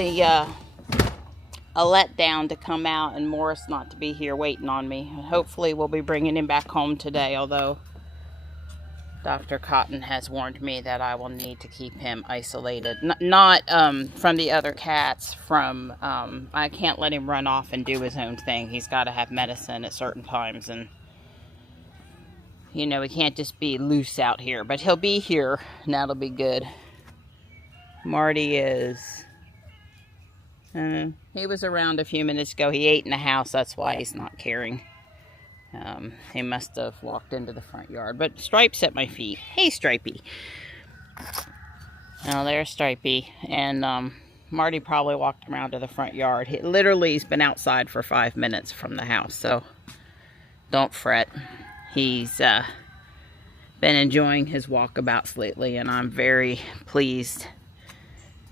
definitely a letdown to come out and Morris not to be here waiting on me. Hopefully we'll be bringing him back home today, although Dr. Cotton has warned me that I will need to keep him isolated. Not from the other cats, I can't let him run off and do his own thing. He's got to have medicine at certain times, and you know, he can't just be loose out here. But he'll be here, and that'll be good. Marty is... he was around a few minutes ago. He ate in the house, that's why he's not caring. He must have walked into the front yard. But Stripe's at my feet. Hey, Stripey. Oh, there's Stripey. And Marty probably walked around to the front yard. He's been outside for 5 minutes from the house. So don't fret. He's been enjoying his walkabouts lately. And I'm very pleased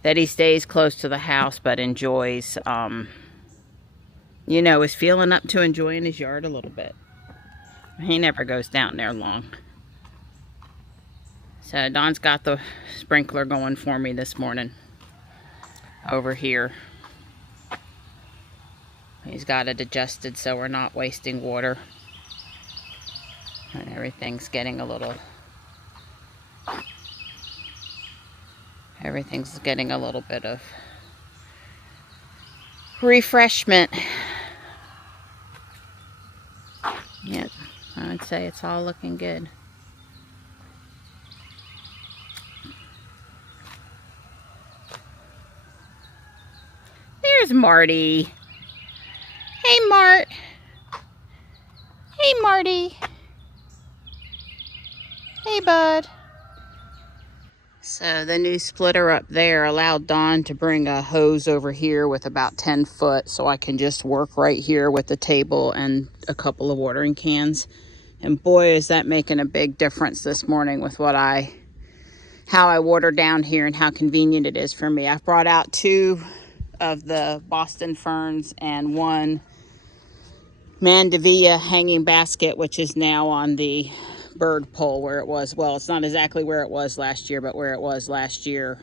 that he stays close to the house but enjoys, you know, is feeling up to enjoying his yard a little bit. He never goes down there long. So Don's got the sprinkler going for me this morning over here. He's got it adjusted so we're not wasting water. And everything's getting a little bit of refreshment. Yep, I would say it's all looking good. There's Marty. Hey, Mart. Hey, Marty. Hey, bud. So the new splitter up there allowed Don to bring a hose over here with about 10 foot so I can just work right here with the table and a couple of watering cans. And boy, is that making a big difference this morning with how I water down here and how convenient it is for me. I've brought out 2 of the Boston ferns and 1 Mandevilla hanging basket, which is now on the bird pole where it was. Well, it's not exactly where it was last year, but where it was last year.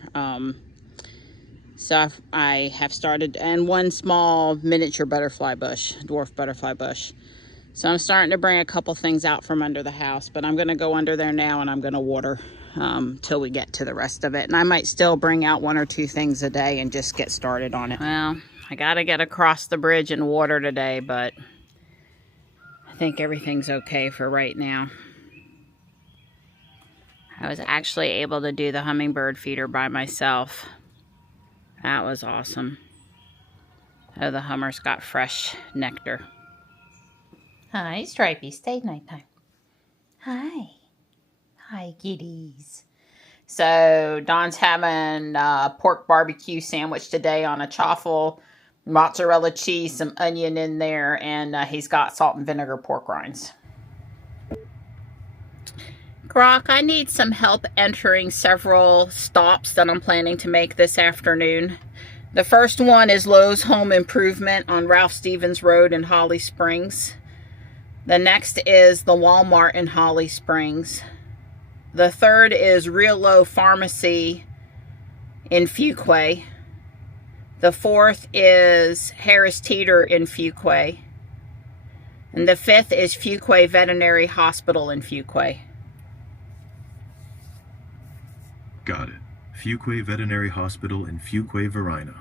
So I have started, and 1 small miniature butterfly bush, dwarf butterfly bush. So I'm starting to bring a couple things out from under the house, but I'm going to go under there now and I'm going to water till we get to the rest of it. And I might still bring out 1 or 2 things a day and just get started on it. Well, I got to get across the bridge and water today, but I think everything's okay for right now. I was actually able to do the hummingbird feeder by myself. That was awesome. Oh, the hummers got fresh nectar. Hi, Stripey. Stay nighttime. Hi. Hi, kitties. So, Don's having a pork barbecue sandwich today on a chaffle, mozzarella cheese, some onion in there, and he's got salt and vinegar pork rinds. Grok, I need some help entering several stops that I'm planning to make this afternoon. The first one is Lowe's Home Improvement on Ralph Stevens Road in Holly Springs. The next is the Walmart in Holly Springs. The third is Real Low Pharmacy in Fuquay. The fourth is Harris Teeter in Fuquay. And the fifth is Fuquay Veterinary Hospital in Fuquay. Got it. Fuquay Veterinary Hospital in Fuquay, Verina.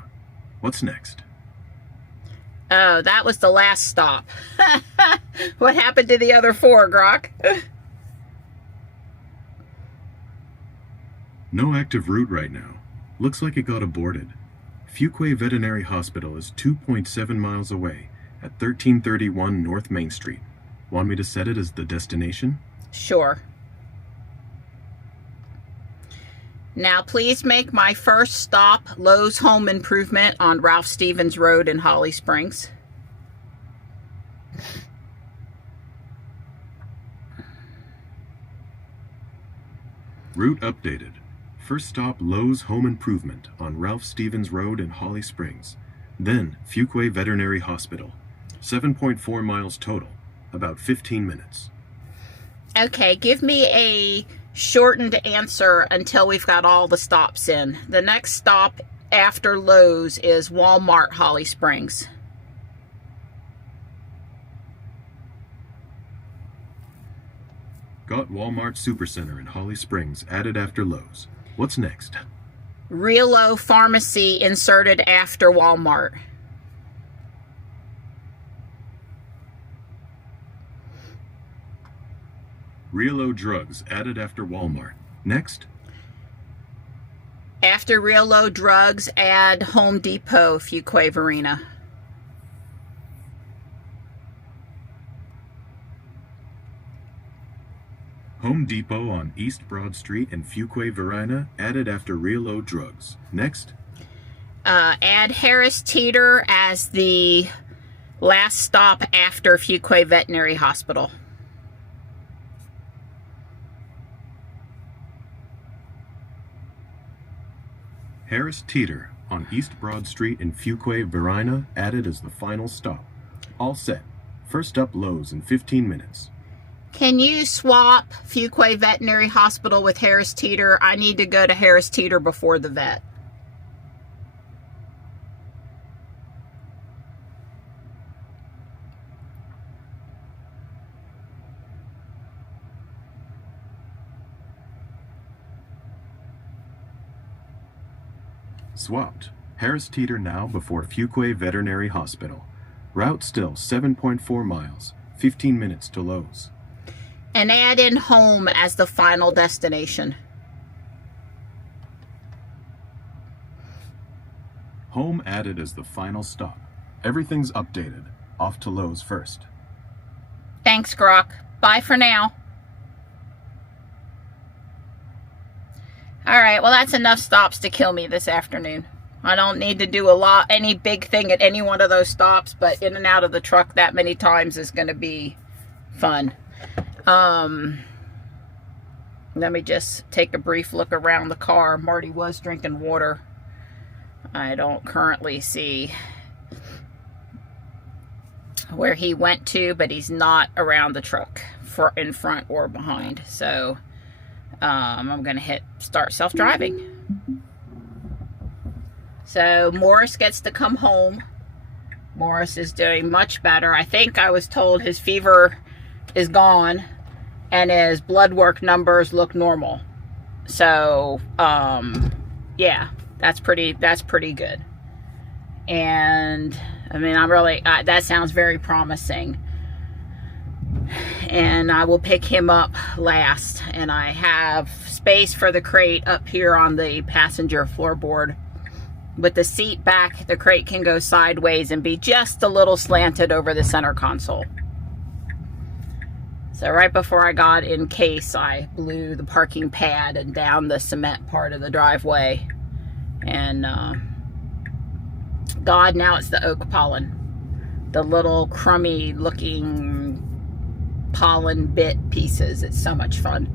What's next? Oh, that was the last stop. What happened to the other 4, Grok? No active route right now. Looks like it got aborted. Fuquay Veterinary Hospital is 2.7 miles away at 1331 North Main Street. Want me to set it as the destination? Sure. Now, please make my first stop Lowe's Home Improvement on Ralph Stevens Road in Holly Springs. Route updated. First stop Lowe's Home Improvement on Ralph Stevens Road in Holly Springs. Then Fuquay Veterinary Hospital. 7.4 miles total. About 15 minutes. Okay, give me a shortened answer until we've got all the stops in. The next stop after Lowe's is Walmart Holly Springs. Got Walmart Supercenter in Holly Springs added after Lowe's. What's next? Realo Pharmacy inserted after Walmart. Realo Drugs added after Walmart. Next? After Realo Drugs, add Home Depot, Fuquay Varina. Home Depot on East Broad Street in Fuquay Varina added after Realo Drugs. Next? Add Harris Teeter as the last stop after Fuquay Veterinary Hospital. Harris Teeter on East Broad Street in Fuquay Varina added as the final stop. All set. First up Lowe's in 15 minutes. Can you swap Fuquay Veterinary Hospital with Harris Teeter? I need to go to Harris Teeter before the vet. Swapped. Harris Teeter now before Fuquay Veterinary Hospital. Route still 7.4 miles. 15 minutes to Lowe's. And add in Home as the final destination. Home added as the final stop. Everything's updated. Off to Lowe's first. Thanks, Grok. Bye for now. Alright, well that's enough stops to kill me this afternoon. I don't need to do any big thing at any one of those stops, but in and out of the truck that many times is going to be fun. Let me just take a brief look around the car. Marty was drinking water. I don't currently see where he went to, but he's not around the truck in front or behind. So I'm going to hit start self-driving. So Morris gets to come home. Morris is doing much better. I think I was told his fever is gone and his blood work numbers look normal. So yeah, that's pretty good. And I mean, I'm really that sounds very promising. And I will pick him up last, and I have space for the crate up here on the passenger floorboard. With the seat back, the crate can go sideways and be just a little slanted over the center console. So right before I got in case, I blew the parking pad and down the cement part of the driveway. And God, now it's the oak pollen. The little crummy looking pollen bit pieces. It's so much fun.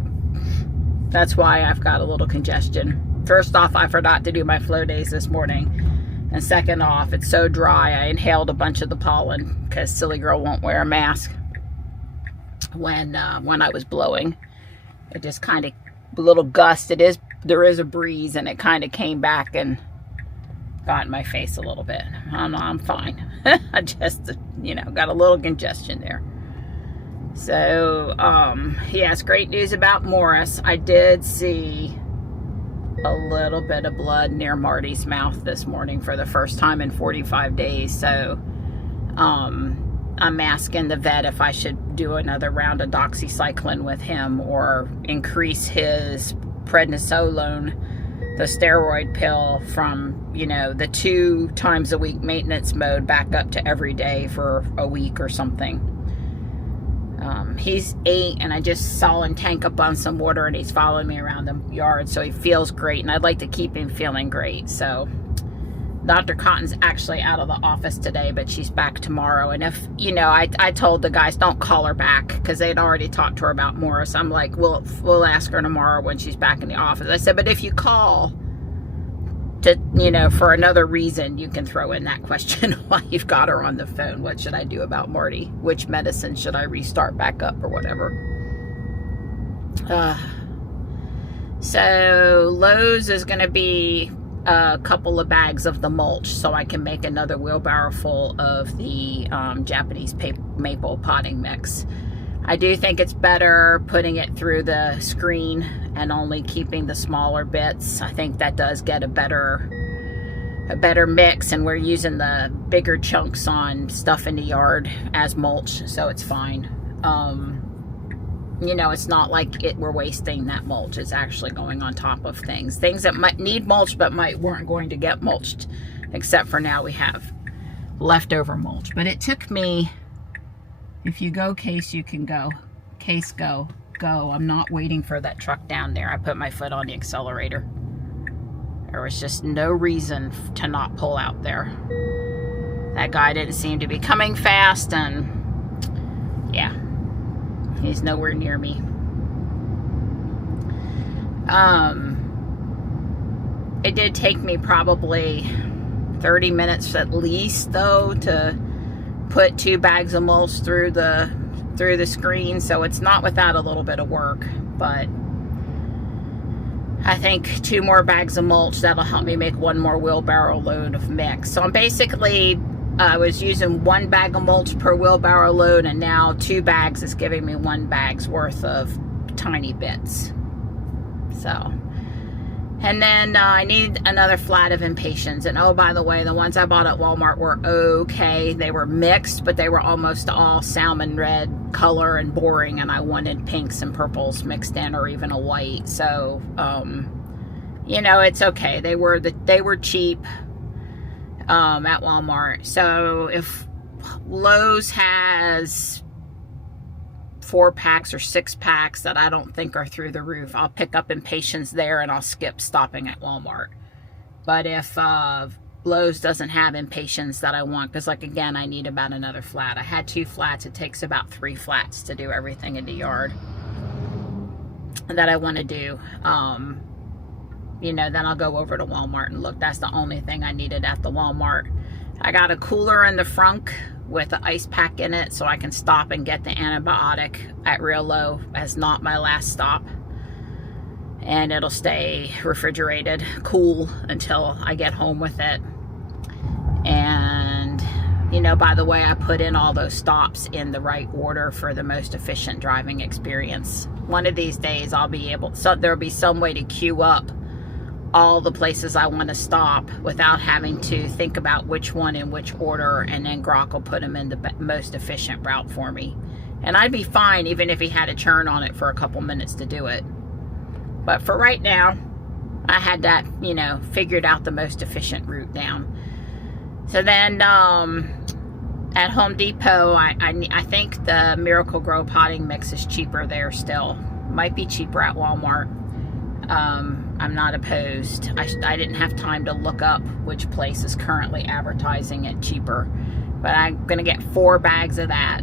That's why I've got a little congestion. First off, I forgot to do my flow days this morning. And second off, it's so dry, I inhaled a bunch of the pollen because silly girl won't wear a mask when I was blowing. It just kind of, a little gust. There is a breeze, and it kind of came back and got in my face a little bit. I'm fine. I just, got a little congestion there. So, yes, great news about Morris. I did see a little bit of blood near Marty's mouth this morning for the first time in 45 days. So, I'm asking the vet if I should do another round of doxycycline with him or increase his prednisolone, the steroid pill, from, the 2 times a week maintenance mode back up to every day for a week or something. He's 8, and I just saw him tank up on some water, and he's following me around the yard, so he feels great, and I'd like to keep him feeling great. So Dr. Cotton's actually out of the office today, but she's back tomorrow. And if, I told the guys, don't call her back, because they'd already talked to her about Morris. I'm like, we'll ask her tomorrow when she's back in the office. I said, but if you call to, for another reason, you can throw in that question while you've got her on the phone. What should I do about Marty? Which medicine should I restart back up or whatever? So Lowe's is going to be a couple of bags of the mulch so I can make another wheelbarrow full of the Japanese maple potting mix. I do think it's better putting it through the screen and only keeping the smaller bits. I think that does get a better mix, and we're using the bigger chunks on stuff in the yard as mulch, so it's fine. You know, it's not like we're wasting that mulch. It's actually going on top of things that might need mulch but weren't going to get mulched, except for now we have leftover mulch. But it took me, if you go case, you can go. Case, go. I'm not waiting for that truck down there. I put my foot on the accelerator. There was just no reason to not pull out there. That guy didn't seem to be coming fast, and yeah, he's nowhere near me. It did take me probably 30 minutes at least, though, to put 2 bags of mulch through the screen, so it's not without a little bit of work, but I think 2 more bags of mulch, that'll help me make 1 more wheelbarrow load of mix. So I'm basically, I was using 1 bag of mulch per wheelbarrow load, and now 2 bags is giving me 1 bag's worth of tiny bits. So, and then I need another flat of Impatiens. And oh, by the way, the ones I bought at Walmart were okay. They were mixed, but they were almost all salmon red color and boring, and I wanted pinks and purples mixed in, or even a white. So, you know, it's okay. They were cheap at Walmart. So if Lowe's has 4 packs or 6 packs that I don't think are through the roof, I'll pick up Impatiens there, and I'll skip stopping at Walmart. But if Lowe's doesn't have Impatiens that I want, because, like, again, I need about another flat. I had 2 flats. It takes about 3 flats to do everything in the yard that I want to do. You know, then I'll go over to Walmart and look. That's the only thing I needed at the Walmart. I got a cooler in the frunk with an ice pack in it, so I can stop and get the antibiotic at real low as not my last stop. And it'll stay refrigerated, cool, until I get home with it. And, you know, by the way, I put in all those stops in the right order for the most efficient driving experience. One of these days I'll be able, so there'll be some way to queue up all the places I want to stop without having to think about which one in which order, and then Grok will put them in the most efficient route for me. And I'd be fine even if he had to churn on it for a couple minutes to do it. But for right now, I had that, you know, figured out the most efficient route down. So then at Home Depot, I think the Miracle Grow potting mix is cheaper there still. Might be cheaper at Walmart. I'm not opposed. I didn't have time to look up which place is currently advertising it cheaper. But I'm going to get 4 bags of that.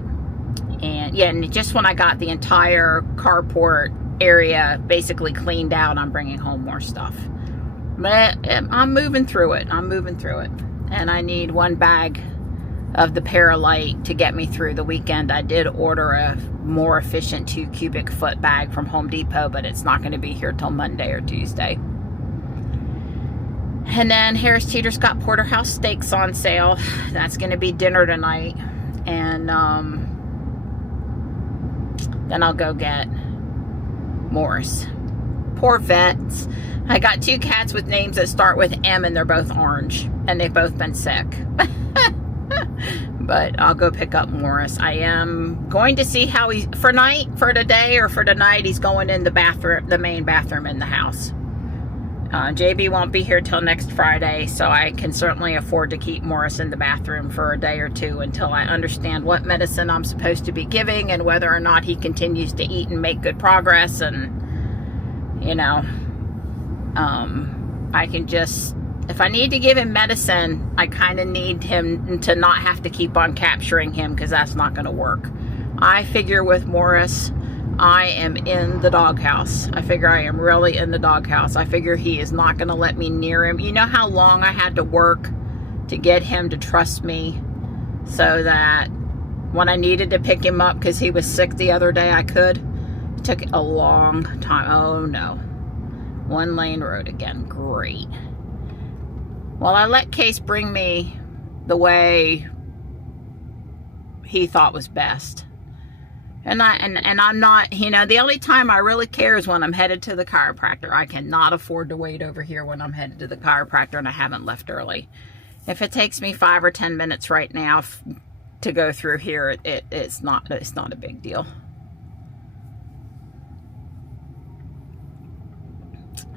And yeah, and just when I got the entire carport area basically cleaned out, I'm bringing home more stuff. But I'm moving through it. And I need 1 bag of the Paralite to get me through the weekend. I did order a more efficient 2 cubic foot bag from Home Depot, but it's not going to be here till Monday or Tuesday. And then Harris Teeter's got porterhouse steaks on sale. That's going to be dinner tonight. And then I'll go get Morris. Poor vets. I got 2 cats with names that start with M, and they're both orange, and they've both been sick. But I'll go pick up Morris. I am going to see how he's for today or for tonight. He's going in the bathroom, the main bathroom in the house. JB won't be here till next Friday, so I can certainly afford to keep Morris in the bathroom for a day or 2 until I understand what medicine I'm supposed to be giving and whether or not he continues to eat and make good progress. And, you know, I can just, if I need to give him medicine, I kind of need him to not have to keep on capturing him, because that's not going to work. I figure with Morris, I am in the doghouse. I figure I am really in the doghouse. I figure he is not going to let me near him. You know how long I had to work to get him to trust me so that when I needed to pick him up because he was sick the other day, I could? It took a long time. Oh no. 1 lane road again. Great. Well, I let Case bring me the way he thought was best. And I'm not, you know, the only time I really care is when I'm headed to the chiropractor. I cannot afford to wait over here when I'm headed to the chiropractor and I haven't left early. If it takes me 5 or 10 minutes right now to go through here, it's not a big deal.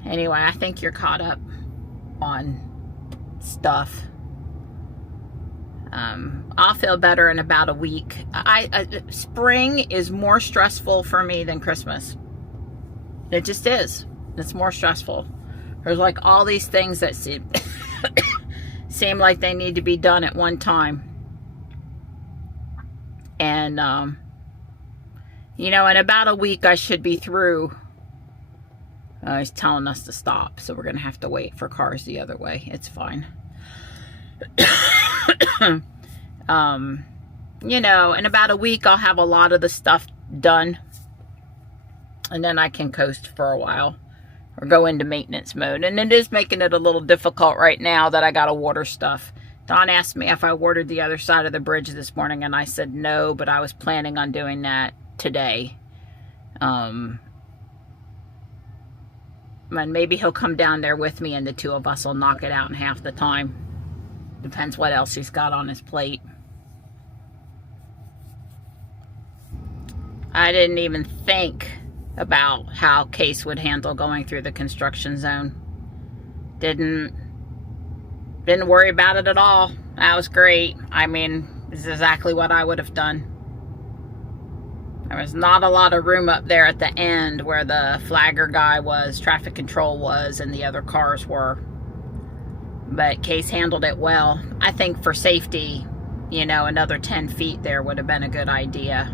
Anyway, I think you're caught up on stuff. I'll feel better in about a week. Spring is more stressful for me than Christmas. It just is. It's more stressful. There's like all these things that seem like they need to be done at one time. And, you know, in about a week I should be through. He's telling us to stop, so we're going to have to wait for cars the other way. It's fine. You know, in about a week I'll have a lot of the stuff done, and then I can coast for a while or go into maintenance mode. And it is making it a little difficult right now that I gotta water stuff. Don asked me if I watered the other side of the bridge this morning, and I said no, but I was planning on doing that today. And maybe he'll come down there with me and the two of us will knock it out in half the time. Depends what else he's got on his plate. I didn't even think about how Case would handle going through the construction zone. Didn't worry about it at all. That was great. I mean, this is exactly what I would have done. There was not a lot of room up there at the end where the flagger guy was, traffic control was, and the other cars were. But Case handled it well. I think for safety, you know, another 10 feet there would have been a good idea.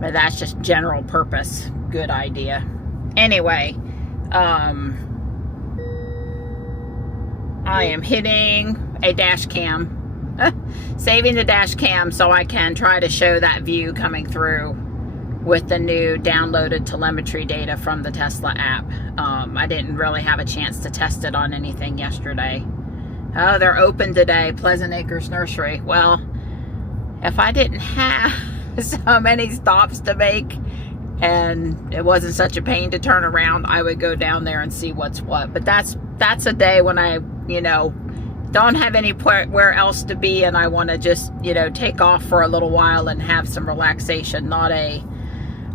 But that's just general purpose. Good idea. Anyway, I am hitting a dash cam. Saving the dash cam so I can try to show that view coming through with the new downloaded telemetry data from the Tesla app. I didn't really have a chance to test it on anything yesterday. Oh, they're open today, Pleasant Acres Nursery. Well, if I didn't have so many stops to make and it wasn't such a pain to turn around, I would go down there and see what's what. But that's a day when I, you know, don't have anywhere else to be and I want to just, you know, take off for a little while and have some relaxation, not a,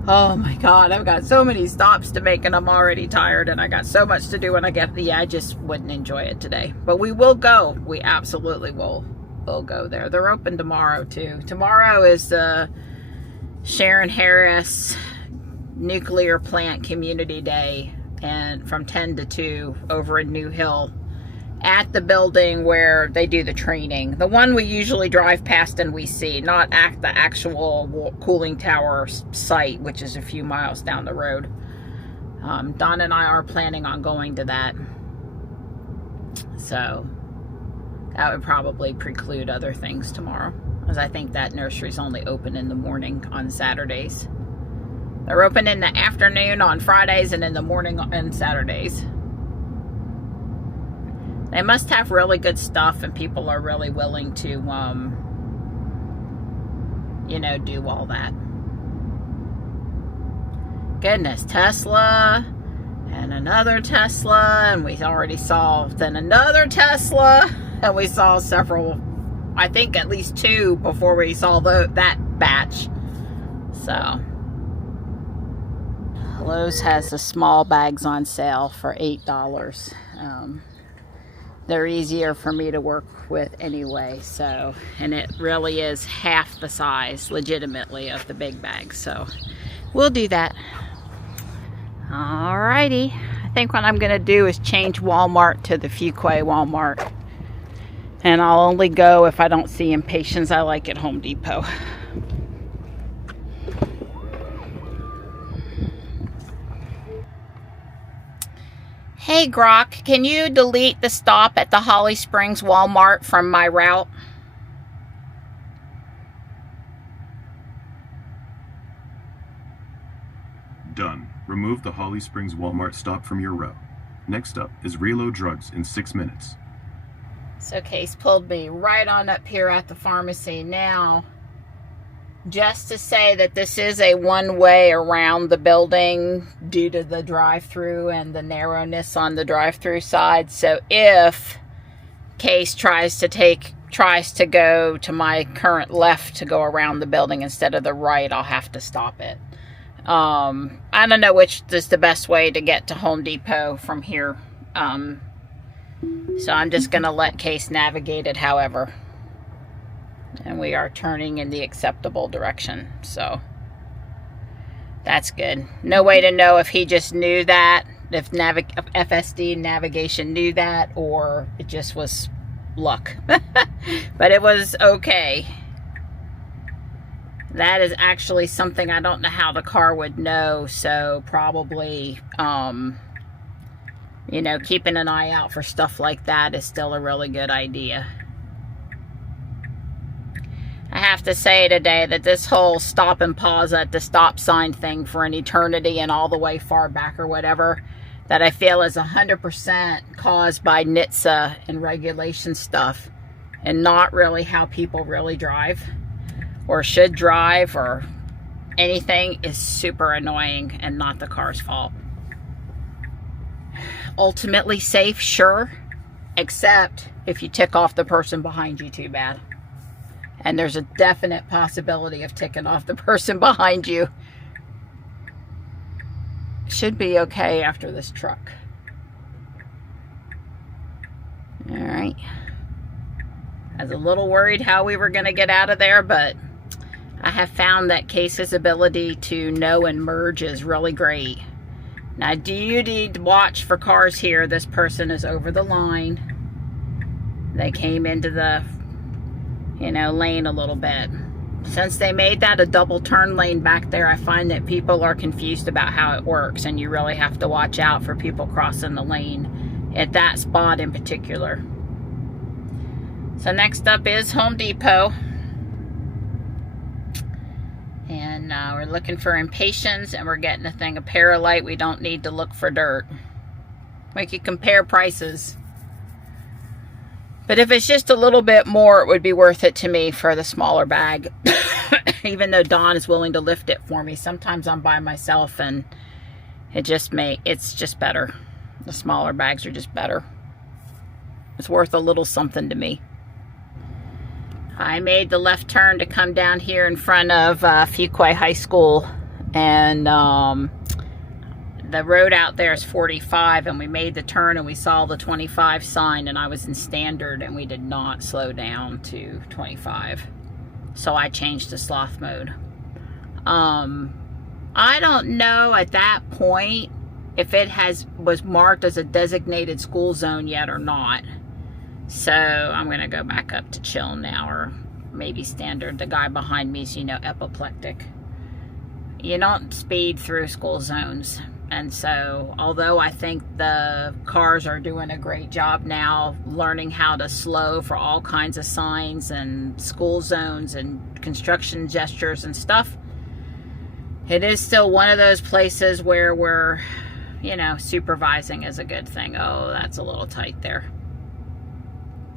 oh my God, I've got so many stops to make and I'm already tired and I got so much to do when I get, I just wouldn't enjoy it today. But we will go. We absolutely will go there. They're open tomorrow too. Tomorrow is the Sharon Harris Nuclear Plant Community Day, and from 10 to 2 over in New Hill at the building where they do the training. The one we usually drive past and we see, not at the actual cooling tower site, which is a few miles down the road. Don and I are planning on going to that. So that would probably preclude other things tomorrow, because I think that nursery's only open in the morning on Saturdays. They're open in the afternoon on Fridays and in the morning on Saturdays. They must have really good stuff and people are really willing to, you know, do all that. Goodness, Tesla and another Tesla, and we already saw then another Tesla, and we saw several, I think at least 2 before we saw that batch. So Lowe's has the small bags on sale for $8. They're easier for me to work with anyway, so, and it really is half the size legitimately of the big bags, so we'll do that. Alrighty, I think what I'm gonna do is change Walmart to the Fuquay Walmart, and I'll only go if I don't see Impatiens I like at Home Depot. Hey Grok, can you delete the stop at the Holly Springs Walmart from my route? Done. Remove the Holly Springs Walmart stop from your route. Next up is reload drugs in 6 minutes. So Case pulled me right on up here at the pharmacy. Now, just to say that this is a one-way around the building due to the drive-through and the narrowness on the drive-through side. So if Case tries to go to my current left to go around the building instead of the right, I'll have to stop it. I don't know which is the best way to get to Home Depot from here. So I'm just going to let Case navigate it however. And we are turning in the acceptable direction. So that's good. No way to know if he just knew that, if FSD navigation knew that, or it just was luck. But it was okay. That is actually something I don't know how the car would know. So probably, you know, keeping an eye out for stuff like that is still a really good idea. I have to say today that this whole stop and pause at the stop sign thing for an eternity and all the way far back or whatever, that I feel is 100% caused by NHTSA and regulation stuff and not really how people really drive or should drive or anything, is super annoying and not the car's fault. Ultimately safe, sure, except if you tick off the person behind you too bad. And there's a definite possibility of ticking off the person behind you. Should be okay after this truck. All right. I was a little worried how we were going to get out of there, but I have found that Case's ability to know and merge is really great. Now, do you need to watch for cars here? This person is over the line. They came into the, you know, lane a little bit. Since they made that a double turn lane back there, I find that people are confused about how it works, and you really have to watch out for people crossing the lane at that spot in particular. So next up is Home Depot. And we're looking for impatiens, and we're getting a thing of Paralite. We don't need to look for dirt. We could compare prices. But if it's just a little bit more, it would be worth it to me for the smaller bag. Even though Dawn is willing to lift it for me. Sometimes I'm by myself and it's just better. The smaller bags are just better. It's worth a little something to me. I made the left turn to come down here in front of Fuquay High School, and the road out there is 45, and we made the turn and we saw the 25 sign, and I was in standard and we did not slow down to 25. So I changed to sloth mode. I don't know at that point if it was marked as a designated school zone yet or not. So I'm going to go back up to chill now, or maybe standard. The guy behind me is, you know, apoplectic. You don't speed through school zones. And so, although I think the cars are doing a great job now learning how to slow for all kinds of signs and school zones and construction gestures and stuff, it is still one of those places where we're, you know, supervising is a good thing. Oh, that's a little tight there.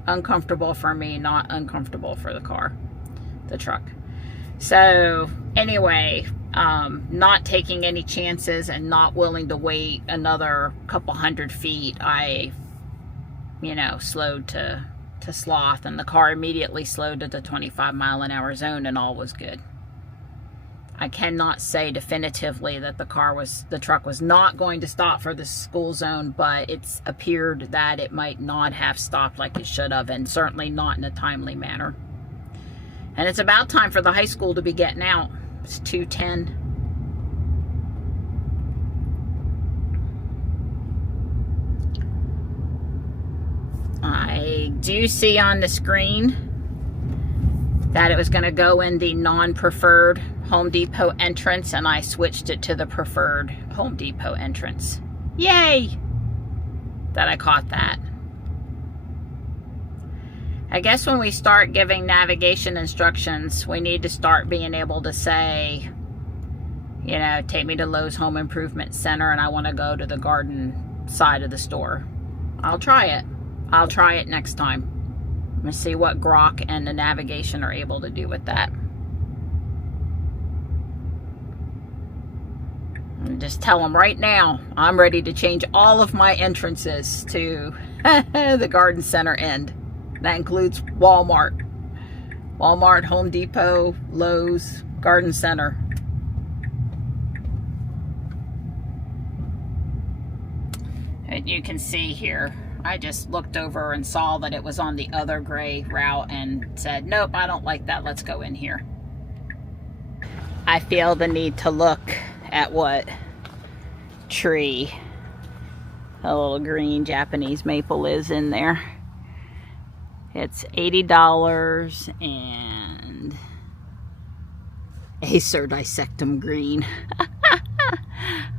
Uncomfortable for me, not uncomfortable for the truck. So anyway, not taking any chances and not willing to wait another couple 100 feet, I, you know, slowed to sloth, and the car immediately slowed to the 25-mile-an-hour zone, and all was good. I cannot say definitively that the truck was not going to stop for the school zone, but it's appeared that it might not have stopped like it should have, and certainly not in a timely manner. And it's about time for the high school to be getting out. It's 2:10. I do see on the screen that it was going to go in the non-preferred Home Depot entrance, and I switched it to the preferred Home Depot entrance. Yay! That I caught that. I guess when we start giving navigation instructions, we need to start being able to say, you know, take me to Lowe's Home Improvement Center, and I want to go to the garden side of the store. I'll try it. I'll try it next time. Let's see what Grok and the navigation are able to do with that. And just tell them right now, I'm ready to change all of my entrances to the garden center end. That includes Walmart. Walmart, Home Depot, Lowe's, Garden Center. And you can see here, I just looked over and saw that it was on the other gray route and said, nope, I don't like that. Let's go in here. I feel the need to look at what tree a little green Japanese maple is in there. It's $80 and Acer Dissectum green.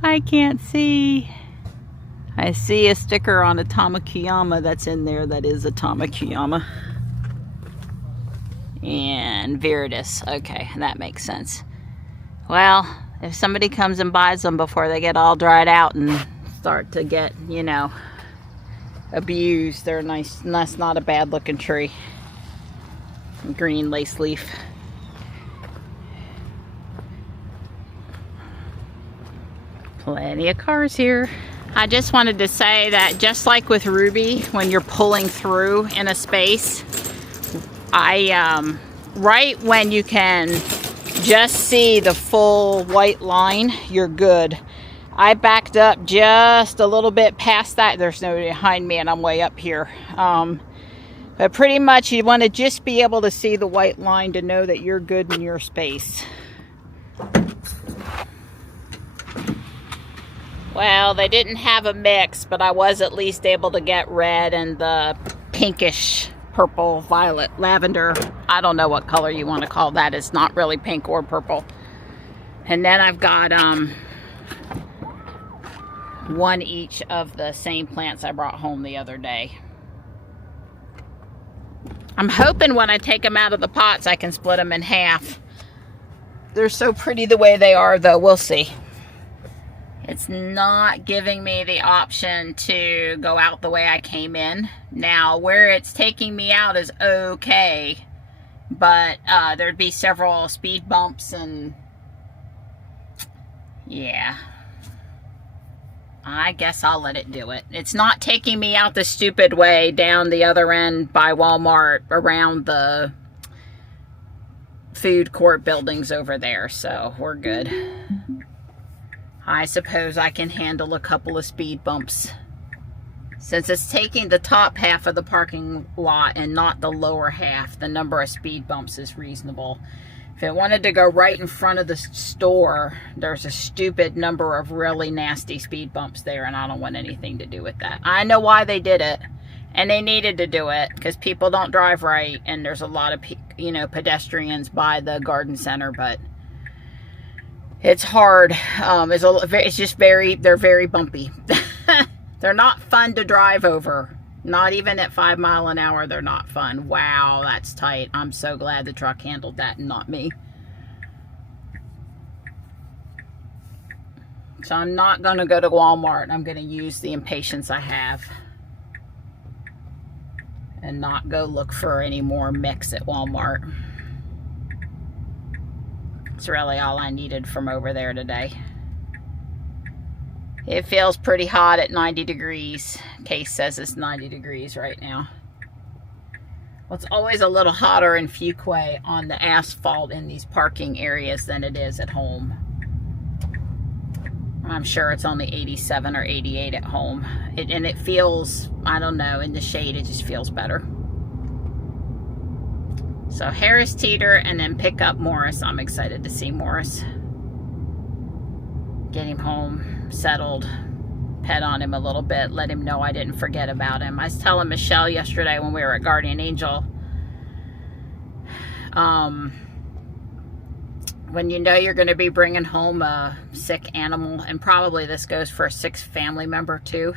I can't see. I see a sticker on a Tamakuyama that's in there that is a Tamakuyama. And Viridis. Okay, that makes sense. Well, if somebody comes and buys them before they get all dried out and start to get, you know, abused, they're nice. That's not a bad looking tree. Green lace leaf. Plenty of cars here. I just wanted to say that just like with Ruby, when you're pulling through in a space, right when you can just see the full white line, you're good. I backed up just a little bit past that. There's nobody behind me and I'm way up here. But pretty much you want to just be able to see the white line to know that you're good in your space. Well, they didn't have a mix, but I was at least able to get red and the pinkish purple, violet, lavender. I don't know what color you want to call that. It's not really pink or purple. And then I've got one each of the same plants I brought home the other day. I'm hoping when I take them out of the pots I can split them in half. They're so pretty the way they are though. We'll see. It's not giving me the option to go out the way I came in. Now, where it's taking me out is okay, but there'd be several speed bumps and yeah. I guess I'll let it do it. It's not taking me out the stupid way down the other end by Walmart around the food court buildings over there, so we're good. I suppose I can handle a couple of speed bumps. Since it's taking the top half of the parking lot and not the lower half, the number of speed bumps is reasonable. If it wanted to go right in front of the store, there's a stupid number of really nasty speed bumps there, and I don't want anything to do with that. I know why they did it, and they needed to do it, because people don't drive right, and there's a lot of, you know, pedestrians by the garden center, but it's hard. It's just they're very bumpy. They're not fun to drive over. Not even at 5 miles an hour, they're not fun. Wow, that's tight. I'm so glad the truck handled that and not me. So I'm not going to go to Walmart. I'm going to use the impatience I have and not go look for any more mix at Walmart. That's really all I needed from over there today. It feels pretty hot at 90 degrees. Case says it's 90 degrees right now. Well, it's always a little hotter in Fuquay on the asphalt in these parking areas than it is at home. I'm sure it's only 87 or 88 at home. And it feels, I don't know, in the shade it just feels better. So Harris Teeter and then pick up Morris. I'm excited to see Morris. Get him home, settled, pet on him a little bit, let him know I didn't forget about him. I was telling Michelle yesterday when we were at Guardian Angel, when you know you're going to be bringing home a sick animal, and probably this goes for a sick family member too,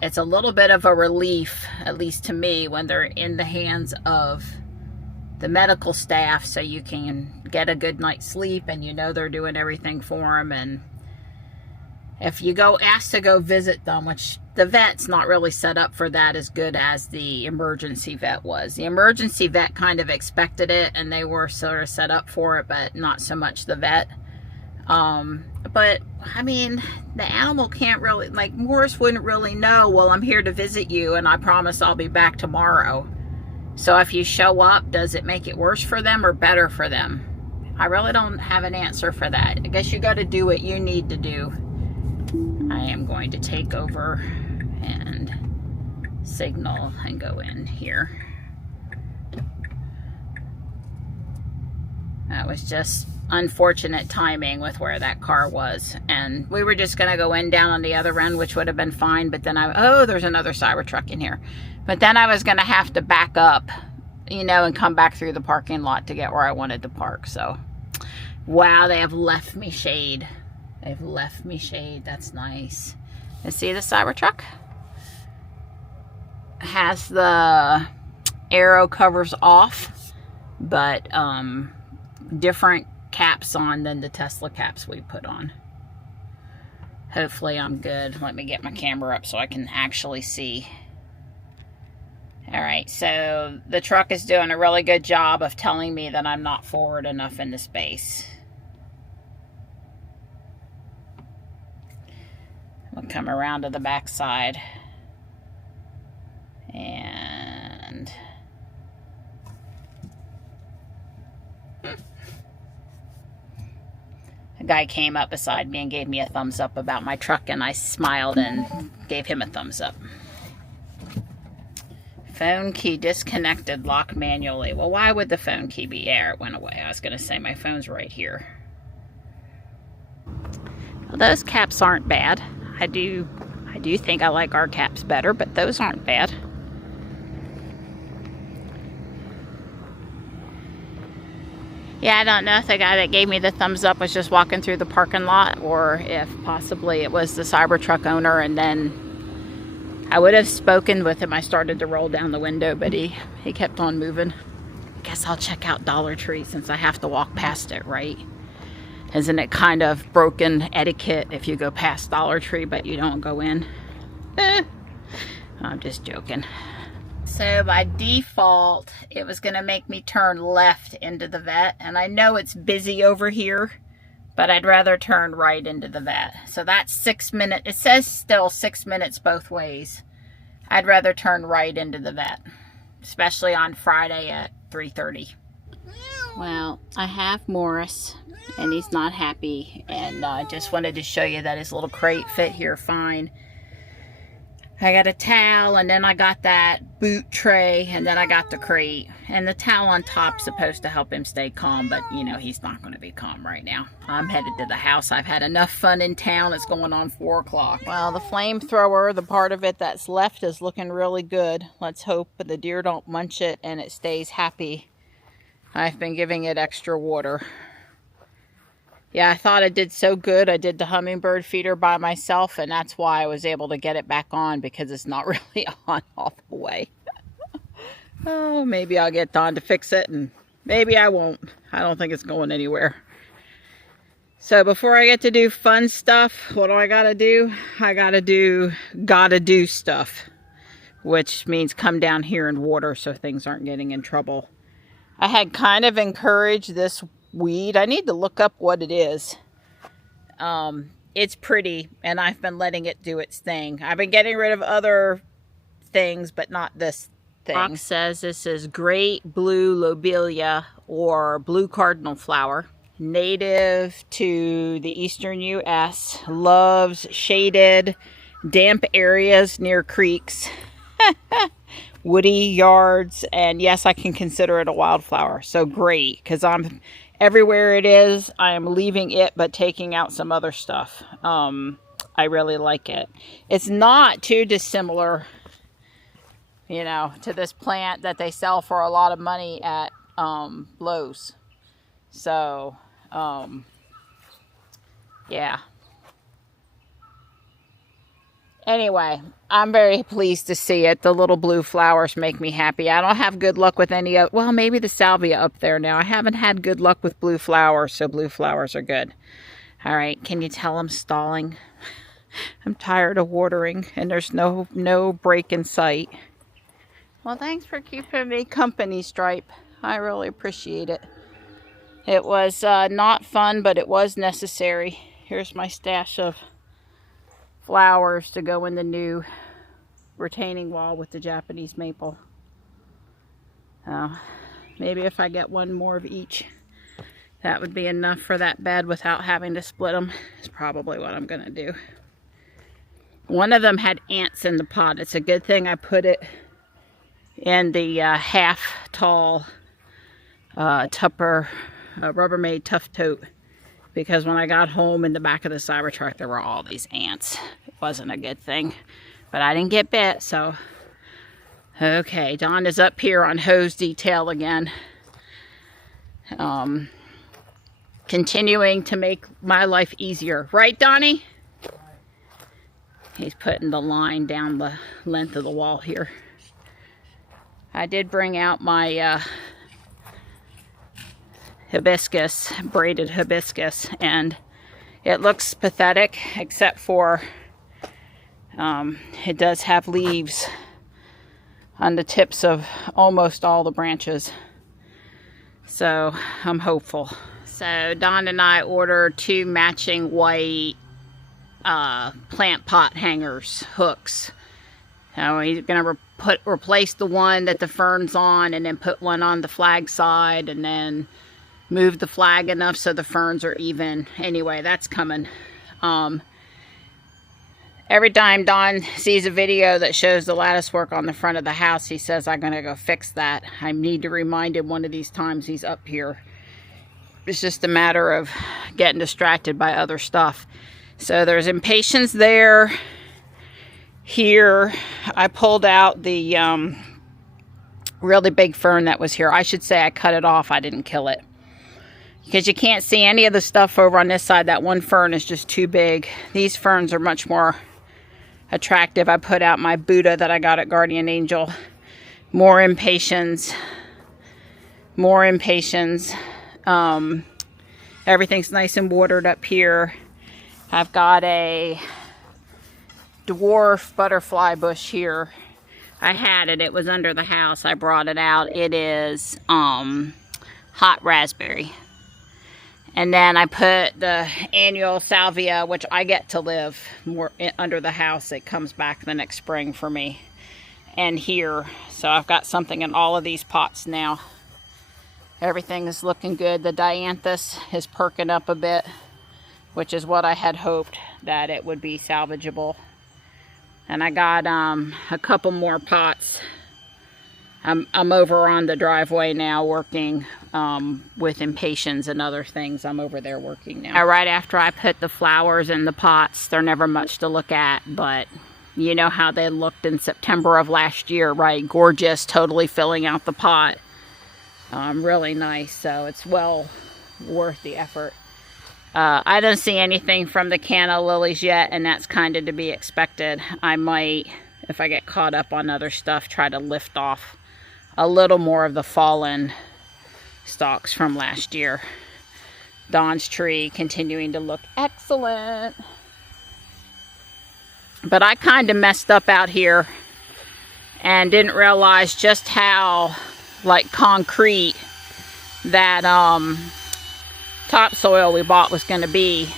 it's a little bit of a relief, at least to me, when they're in the hands of the medical staff, so you can get a good night's sleep and you know they're doing everything for them. And if you go ask to go visit them, which the vet's not really set up for that as good as the emergency vet was. The emergency vet kind of expected it and they were sort of set up for it, but not so much the vet. But I mean, the animal can't really, like, Morris wouldn't really know, well, I'm here to visit you and I promise I'll be back tomorrow. So if you show up, does it make it worse for them or better for them? I really don't have an answer for that. I guess you got to do what you need to do. I am going to take over and signal and go in here. That was just unfortunate timing with where that car was. And we were just going to go in down on the other end, which would have been fine. But then oh, there's another Cybertruck in here. But then I was going to have to back up, you know, and come back through the parking lot to get where I wanted to park. So, wow, they have left me shade. They've left me shade. That's nice. You see the Cybertruck? Has the aero covers off, but different caps on than the Tesla caps we put on. Hopefully I'm good. Let me get my camera up so I can actually see. Alright, so the truck is doing a really good job of telling me that I'm not forward enough in the space. We'll come around to the back side. And a guy came up beside me and gave me a thumbs up about my truck, and I smiled and gave him a thumbs up. Phone key disconnected, lock manually. Well, why would the phone key be there? It went away. I was going to say my phone's right here. Well, those caps aren't bad. I do think I like our caps better, but those aren't bad. Yeah, I don't know if the guy that gave me the thumbs up was just walking through the parking lot, or if possibly it was the Cybertruck owner, and then I would have spoken with him. I started to roll down the window, but he kept on moving. I guess I'll check out Dollar Tree since I have to walk past it, right? Isn't it kind of broken etiquette if you go past Dollar Tree but you don't go in? I'm just joking. So by default, it was going to make me turn left into the vet. And I know it's busy over here, but I'd rather turn right into the vet. So that's 6 minutes. It says still 6 minutes both ways. I'd rather turn right into the vet, especially on Friday at 3:30. Well, I have Morris, and he's not happy. And I just wanted to show you that his little crate fit here fine. I got a towel, and then I got that boot tray, and then I got the crate. And the towel on top's supposed to help him stay calm, but, you know, he's not going to be calm right now. I'm headed to the house. I've had enough fun in town. It's going on 4 o'clock. Well, the flamethrower, the part of it that's left, is looking really good. Let's hope the deer don't munch it and it stays happy. I've been giving it extra water. Yeah, I thought I did so good. I did the hummingbird feeder by myself, and that's why I was able to get it back on, because it's not really on all the way. Oh, maybe I'll get Don to fix it, and maybe I won't. I don't think it's going anywhere. So before I get to do fun stuff, what do I gotta do? I gotta do stuff, which means come down here and water so things aren't getting in trouble. I had kind of encouraged this weed. I need to look up what it is. It's pretty, and I've been letting it do its thing. I've been getting rid of other things, but not this thing. Box says this is great blue lobelia, or blue cardinal flower. Native to the eastern U.S. Loves shaded, damp areas near creeks. Woody yards, and yes, I can consider it a wildflower. So great, because everywhere it is, I am leaving it but taking out some other stuff. I really like it. It's not too dissimilar, you know, to this plant that they sell for a lot of money at Lowe's. So, yeah. Anyway, I'm very pleased to see it. The little blue flowers make me happy. I don't have good luck with any of, well, maybe the salvia up there now. I haven't had good luck with blue flowers, so blue flowers are good. All right, can you tell I'm stalling? I'm tired of watering, and there's no break in sight. Well, thanks for keeping me company, Stripe. I really appreciate it. It was not fun, but it was necessary. Here's my stash of flowers to go in the new retaining wall with the Japanese maple. Maybe if I get one more of each, that would be enough for that bed without having to split them. Is probably what I'm going to do. One of them had ants in the pot. It's a good thing I put it in the half tall Rubbermaid Tough Tote, because when I got home in the back of the Cybertruck there were all these ants. It wasn't a good thing, but I didn't get bit. So okay, Dawn is up here on hose detail again, continuing to make my life easier, right Donnie? He's putting the line down the length of the wall here. I did bring out my hibiscus, braided hibiscus, and it looks pathetic, except for it does have leaves on the tips of almost all the branches. So I'm hopeful. So Don and I ordered 2 matching white plant pot hangers, hooks. So he's gonna replace the one that the fern's on, and then put one on the flag side, and then move the flag enough so the ferns are even. Anyway, that's coming. Every time Don sees a video that shows the lattice work on the front of the house, he says, I'm gonna go fix that. I need to remind him one of these times he's up here. It's just a matter of getting distracted by other stuff. So there's impatiens there. Here, I pulled out the really big fern that was here. I should say I cut it off. I didn't kill it, because you can't see any of the stuff over on this side. That one fern is just too big. These ferns are much more attractive. I put out my Buddha that I got at Guardian Angel. More impatiens. More impatiens. Everything's nice and watered up here. I've got a dwarf butterfly bush here. I had it. It was under the house. I brought it out. It is hot raspberry. And then I put the annual salvia, which I get to live more under the house. It comes back the next spring for me. And here. So I've got something in all of these pots now. Everything is looking good. The dianthus is perking up a bit, which is what I had hoped, that it would be salvageable. And I got a couple more pots. I'm over on the driveway now working with impatiens and other things. I'm over there working now. Right after I put the flowers in the pots, they're never much to look at, but you know how they looked in September of last year, right? Gorgeous, totally filling out the pot. Really nice, so it's well worth the effort. I don't see anything from the canna lilies yet, and that's kind of to be expected. I might, if I get caught up on other stuff, try to lift off a little more of the fallen stalks from last year. Dawn's tree continuing to look excellent. But I kind of messed up out here and didn't realize just how like concrete that topsoil we bought was going to be.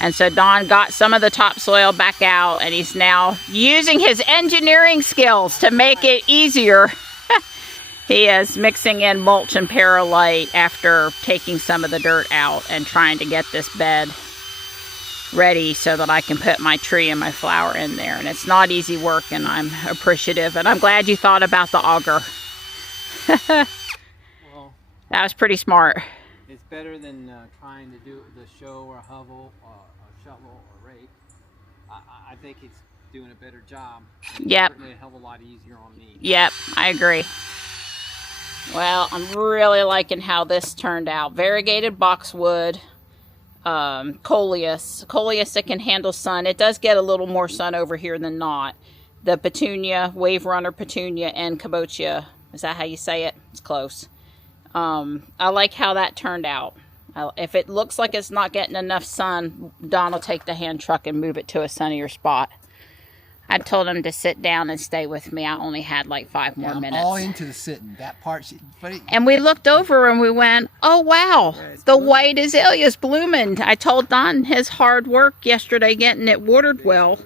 And so Don got some of the topsoil back out, and he's now using his engineering skills to make it easier. He is mixing in mulch and perlite after taking some of the dirt out and trying to get this bed ready so that I can put my tree and my flower in there. And it's not easy work, and I'm appreciative, and I'm glad you thought about the auger. Well, that was pretty smart. It's better than trying to do the show or shovel or rake. I think it's doing a better job. Yep. Certainly a hell of a lot easier on me. Yep, I agree. Well, I'm really liking how this turned out. Variegated boxwood, coleus that can handle sun. It does get a little more sun over here than not. The petunia, wave runner petunia, and kabocha. Is that how you say it? It's close. I like how that turned out. If it looks like it's not getting enough sun, Don will take the hand truck and move it to a sunnier spot. I told him to sit down and stay with me. I only had like 5 more minutes. All into the sitting. That part. And we looked over and we went, oh, wow, the white azalea's blooming. I told Don his hard work yesterday getting it watered well.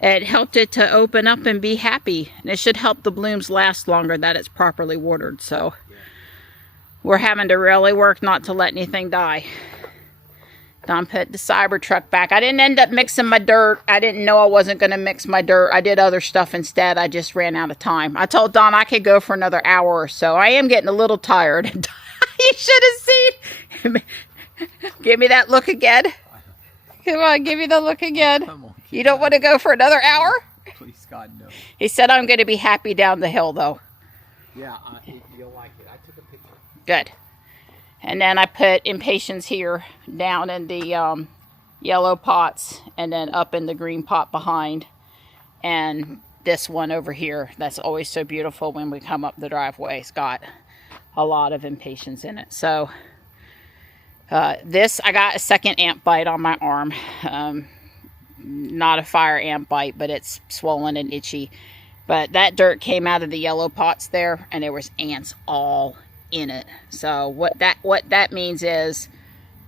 It helped it to open up and be happy. And it should help the blooms last longer that it's properly watered. So we're having to really work not to let anything die. Don put the Cybertruck back. I didn't end up mixing my dirt. I didn't know I wasn't going to mix my dirt. I did other stuff instead. I just ran out of time. I told Don I could go for another hour or so. I am getting a little tired. You should have seen. Give me that look again. Come on, give me the look again. Come on, you don't want to go for another hour? Please, God, no. He said I'm going to be happy down the hill, though. Yeah, you'll like it. I took a picture. Good. And then I put impatiens here down in the yellow pots and then up in the green pot behind. And this one over here, that's always so beautiful when we come up the driveway. It's got a lot of impatiens in it. So this, I got a second ant bite on my arm. Not a fire ant bite, but it's swollen and itchy. But that dirt came out of the yellow pots there, and there was ants all in it. So what that means is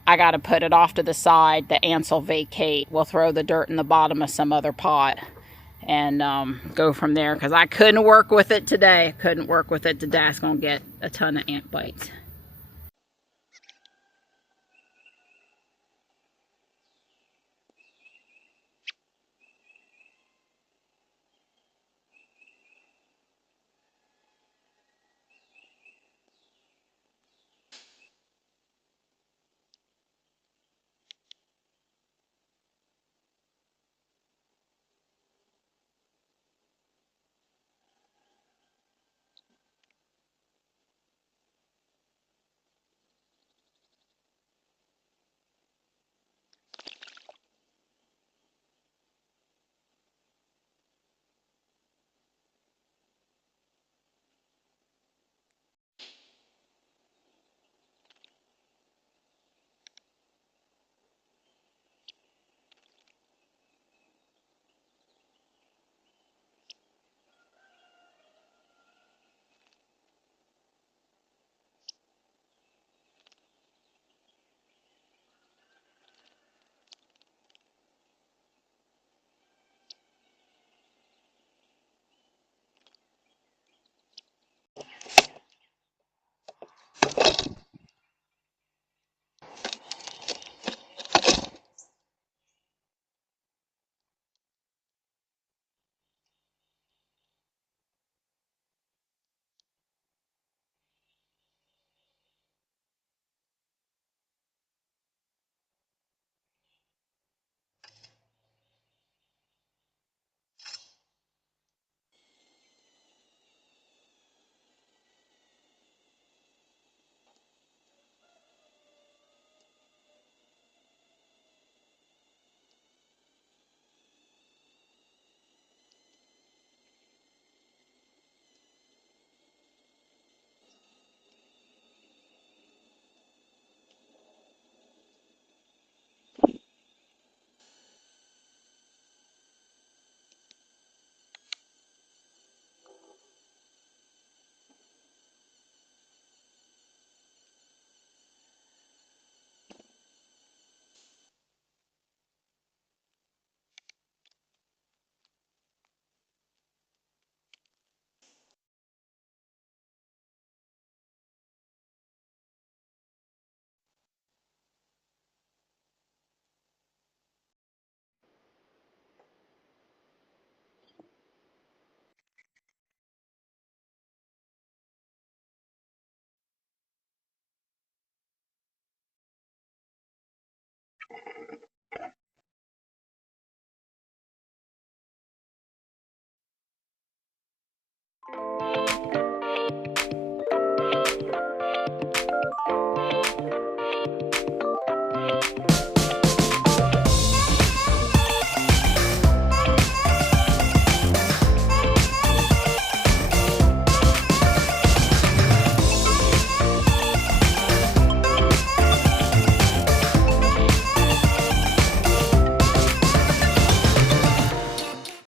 I got to put it off to the side. The ants will vacate. We'll throw the dirt in the bottom of some other pot and go from there, because I couldn't work with it today. I couldn't work with it today. It's going to get a ton of ant bites.